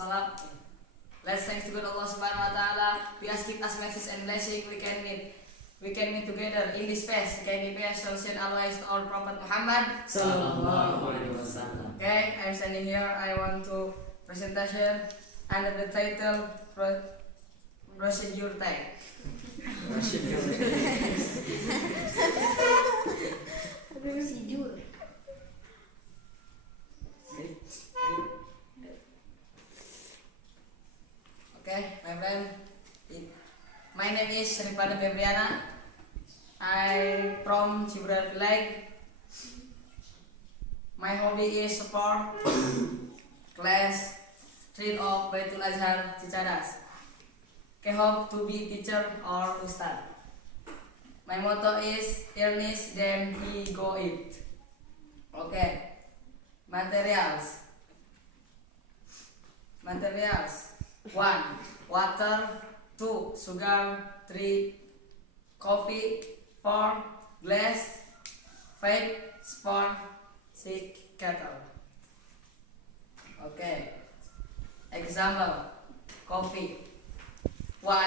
salam. Let's thanks to God Allah Subhanahu Wa Taala. We ask it as message and blessing we can meet together in this space. Can be solution always to our Prophet Muhammad Sallallahu Alaihi Wasallam. Okay, I'm standing here. I want to presentation under the title Procedure Tag. Prosedur. Okay, my friend. My name is Ripada Febriana. I'm from Ciburar Village. My hobby is sport. Class 3 of Baitul Azhar Cicadas. I hope to be teacher or ustad. My motto is earnest then he go it. Okay. Materials. 1. Water. 2. Sugar. 3. Coffee. 4. Glass. 5. Spoon. 6. Kettle. Okay. Example. Coffee. 1.